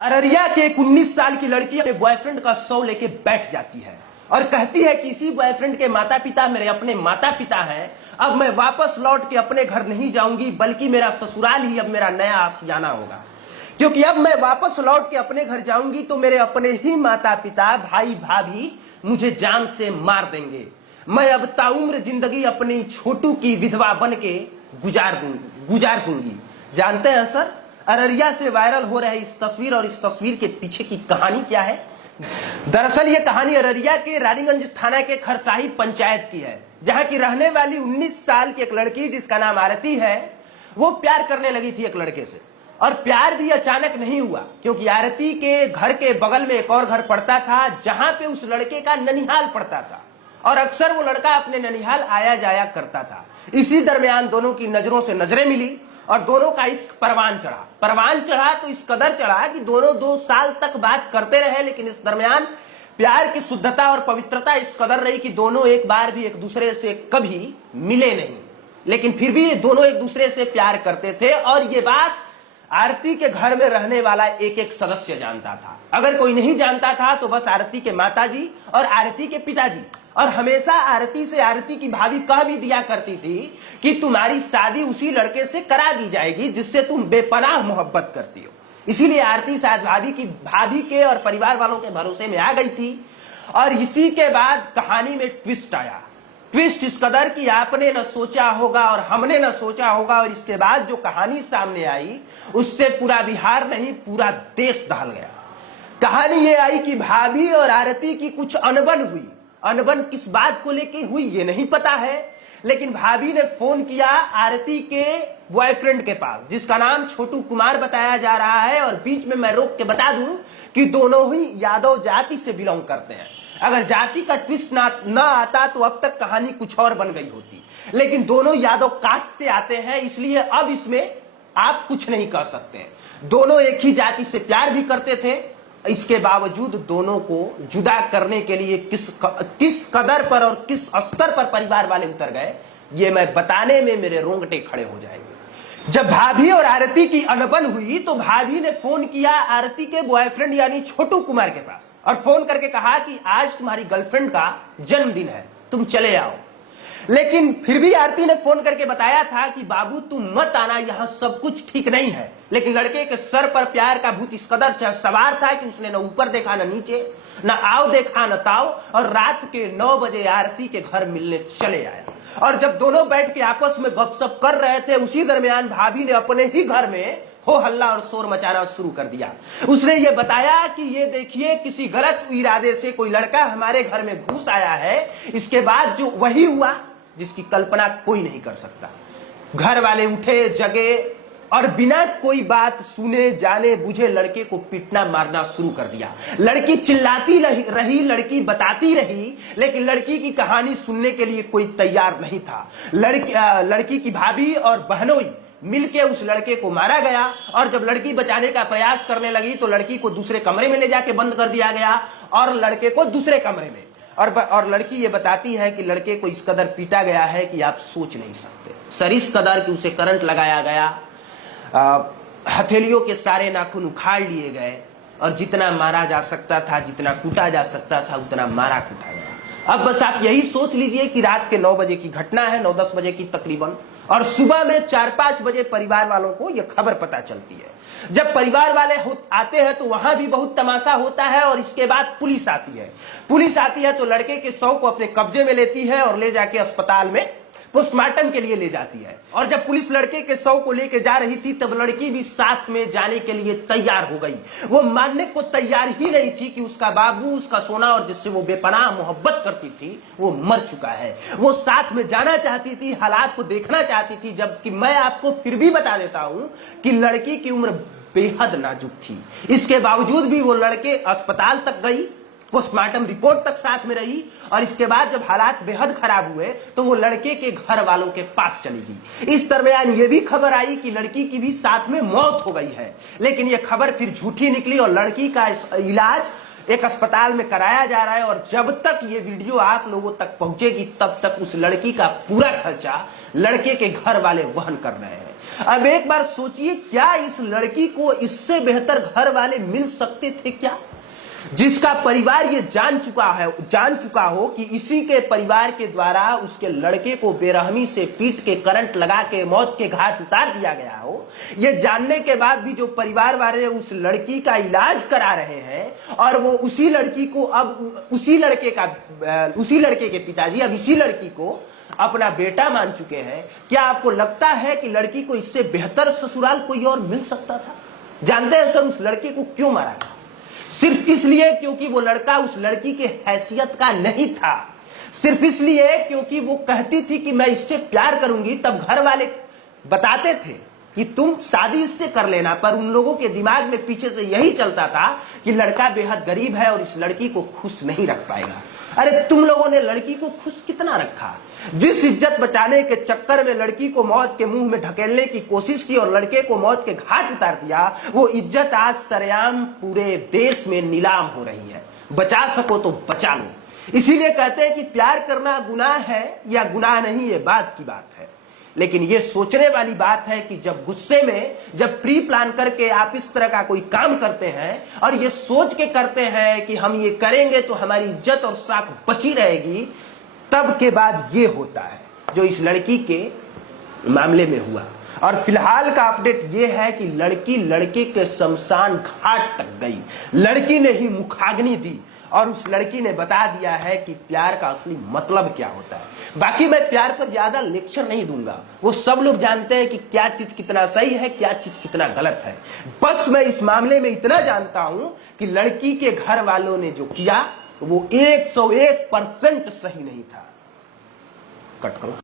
अररिया के एक 19 साल की लड़की अपने बॉयफ्रेंड का शव लेके बैठ जाती है और कहती है कि इसी बॉयफ्रेंड के माता पिता मेरे अपने माता पिता हैं। अब मैं वापस लौट के अपने घर नहीं जाऊंगी, बल्कि मेरा ससुराल ही अब मेरा नया आशियाना होगा, क्योंकि अब मैं वापस लौट के अपने घर जाऊंगी तो मेरे अपने ही माता पिता भाई भाभी मुझे जान से मार देंगे। मैं अब ताउम्र जिंदगी अपनी छोटू की विधवा बन के गुजार दूंगी। जानते हैं सर, अररिया से वायरल हो रहे इस तस्वीर और इस तस्वीर के पीछे की कहानी क्या है? दरअसल ये कहानी अररिया के रानीगंज थाना के खरसाही पंचायत की है, जहां की रहने वाली 19 साल की एक लड़की जिसका नाम आरती है, वो प्यार करने लगी थी एक लड़के से। और प्यार भी अचानक नहीं हुआ, क्योंकि आरती के घर के बगल में एक और घर पड़ता था जहां पे उस लड़के का ननिहाल पड़ता था और अक्सर वो लड़का अपने ननिहाल आया जाया करता था। इसी दरमियान दोनों की नजरों से नजरें मिली और दोनों का इश्क परवान चढ़ा तो इस कदर चढ़ा कि दोनों 2 साल तक बात करते रहे। लेकिन इस दरमियान प्यार की शुद्धता और पवित्रता इस कदर रही कि दोनों एक बार भी एक दूसरे से कभी मिले नहीं, लेकिन फिर भी दोनों एक दूसरे से प्यार करते थे। और ये बात आरती के घर में रहने वाला एक एक सदस्य जानता था। अगर कोई नहीं जानता था तो बस आरती के माताजी और आरती के पिताजी। और हमेशा आरती से आरती की भाभी कह भी दिया करती थी कि तुम्हारी शादी उसी लड़के से करा दी जाएगी जिससे तुम बेपनाह मोहब्बत करती हो। इसीलिए आरती शायद भाभी के और परिवार वालों के भरोसे में आ गई थी। और इसी के बाद कहानी में ट्विस्ट आया। ट्विस्ट इस कदर कि आपने न सोचा होगा और हमने न सोचा होगा, और इसके बाद जो कहानी सामने आई उससे पूरा बिहार नहीं पूरा देश दहल गया। कहानी ये आई कि भाभी और आरती की कुछ अनबन हुई। अनबन किस बात को लेके हुई ये नहीं पता है, लेकिन भाभी ने फोन किया आरती के बॉयफ्रेंड के पास, जिसका नाम छोटू कुमार बताया जा रहा है। और बीच में मैं रोक के बता दूं कि दोनों ही यादव जाति से बिलोंग करते हैं। अगर जाति का ट्विस्ट ना आता तो अब तक कहानी कुछ और बन गई होती, लेकिन दोनों यादव कास्ट से आते हैं, इसलिए अब इसमें आप कुछ नहीं कर सकते। दोनों एक ही जाति से प्यार भी करते थे, इसके बावजूद दोनों को जुदा करने के लिए किस कदर पर और किस स्तर पर परिवार वाले उतर गए, ये मैं बताने में मेरे रोंगटे खड़े हो जाएंगे। जब भाभी और आरती की अनबन हुई तो भाभी ने फोन किया आरती के बॉयफ्रेंड यानी छोटू कुमार के पास और फोन करके कहा कि आज तुम्हारी गर्लफ्रेंड का जन्मदिन है, तुम चले आओ। लेकिन फिर भी आरती ने फोन करके बताया था कि बाबू तुम मत आना, यहां सब कुछ ठीक नहीं है। लेकिन लड़के के सर पर प्यार का भूत इस कदर सवार था कि उसने न ऊपर देखा न नीचे, न आओ देखा न ताओ, और रात के 9 बजे आरती के घर मिलने चले आया। और जब दोनों बैठ के आपस में गपशप कर रहे थे, उसी दरमियान भाभी ने अपने ही घर में हो हल्ला और शोर मचाना शुरू कर दिया। उसने ये बताया कि ये देखिए किसी गलत इरादे से कोई लड़का हमारे घर में घुस आया है। इसके बाद जो वही हुआ जिसकी कल्पना कोई नहीं कर सकता। घर वाले उठे जगे और बिना कोई बात सुने जाने बुझे लड़के को पीटना मारना शुरू कर दिया। लड़की चिल्लाती रही, लड़की बताती रही, लेकिन लड़की की कहानी सुनने के लिए कोई तैयार नहीं था। लड़की की भाभी और बहनोई मिलके उस लड़के को मारा गया। और जब लड़की बचाने का प्रयास करने लगी तो लड़की को दूसरे कमरे में ले जाके बंद कर दिया गया और लड़के को दूसरे कमरे में। और लड़की ये बताती है कि लड़के को इस कदर पीटा गया है कि आप सोच नहीं सकते। सर इस कदर कि उसे करंट लगाया गया, हथेलियों के सारे नाखून उखाड़ लिए गए और जितना मारा जा सकता था, जितना कूटा जा सकता था, उतना मारा कूटा गया। अब बस आप यही सोच लीजिए कि रात के 9 बजे की घटना है, 9-10 बजे की तकरीबन, और सुबह में 4-5 बजे परिवार वालों को यह खबर पता चलती है। जब परिवार वाले आते हैं तो वहां भी बहुत तमाशा होता है। और इसके बाद पुलिस आती है तो लड़के के शव को अपने कब्जे में लेती है और ले जाके अस्पताल में पोस्टमार्टम के लिए ले जाती है। और जब पुलिस लड़के के शव को लेके जा रही थी तब लड़की भी साथ में जाने के लिए तैयार हो गई। वो मानने को तैयार ही नहीं थी कि उसका बाबू, उसका सोना और जिससे वो बेपनाह मोहब्बत करती थी वो मर चुका है। वो साथ में जाना चाहती थी, हालात को देखना चाहती थी। जबकि मैं आपको फिर भी बता देता हूं कि लड़की की उम्र बेहद नाजुक थी। इसके बावजूद भी वो लड़के अस्पताल तक गई, पोस्टमार्टम रिपोर्ट तक साथ में रही। और इसके बाद जब हालात बेहद खराब हुए तो वो लड़के के घर वालों के पास चली गई। इस दरमियान ये भी खबर आई कि लड़की की भी साथ में मौत हो गई है, लेकिन ये खबर फिर झूठी निकली और लड़की का इलाज एक अस्पताल में कराया जा रहा है। और जब तक ये वीडियो आप लोगों तक पहुंचेगी तब तक उस लड़की का पूरा खर्चा लड़के के घर वाले वहन कर रहे हैं। अब एक बार सोचिए, क्या इस लड़की को इससे बेहतर घर वाले मिल सकते थे क्या, जिसका परिवार ये जान चुका हो कि इसी के परिवार के द्वारा उसके लड़के को बेरहमी से पीट के करंट लगा के मौत के घाट उतार दिया गया हो। ये जानने के बाद भी जो परिवार वाले उस लड़की का इलाज करा रहे हैं और वो उसी लड़की को अब उसी लड़के के पिताजी अब इसी लड़की को अपना बेटा मान चुके हैं। क्या आपको लगता है कि लड़की को इससे बेहतर ससुराल कोई और मिल सकता था? जानते हैं सर उस लड़के को क्यों मारा था? सिर्फ इसलिए क्योंकि वो लड़का उस लड़की के हैसियत का नहीं था। सिर्फ इसलिए क्योंकि वो कहती थी कि मैं इससे प्यार करूंगी। तब घर वाले बताते थे कि तुम शादी इससे कर लेना, पर उन लोगों के दिमाग में पीछे से यही चलता था कि लड़का बेहद गरीब है और इस लड़की को खुश नहीं रख पाएगा। अरे तुम लोगों ने लड़की को खुश कितना रखा? जिस इज्जत बचाने के चक्कर में लड़की को मौत के मुंह में ढकेलने की कोशिश की और लड़के को मौत के घाट उतार दिया, वो इज्जत आज सरेआम पूरे देश में नीलाम हो रही है। बचा सको तो बचा लो। इसीलिए कहते हैं कि प्यार करना गुनाह है या गुनाह नहीं, ये बात की बात है। लेकिन ये सोचने वाली बात है कि जब गुस्से में, जब प्री प्लान करके आप इस तरह का कोई काम करते हैं और ये सोच के करते हैं कि हम ये करेंगे तो हमारी इज्जत और साख बची रहेगी, तब के बाद ये होता है जो इस लड़की के मामले में हुआ। और फिलहाल का अपडेट ये है कि लड़की लड़के के शमशान घाट तक गई। लड़की ने ही मुखाग्नि दी और उस लड़की ने बता दिया है कि प्यार का असली मतलब क्या होता है। बाकी मैं प्यार पर ज्यादा लेक्चर नहीं दूंगा, वो सब लोग जानते हैं कि क्या चीज कितना सही है, क्या चीज कितना गलत है। बस मैं इस मामले में इतना जानता हूं कि लड़की के घर वालों ने जो किया वो 101% सही नहीं था। कट करो।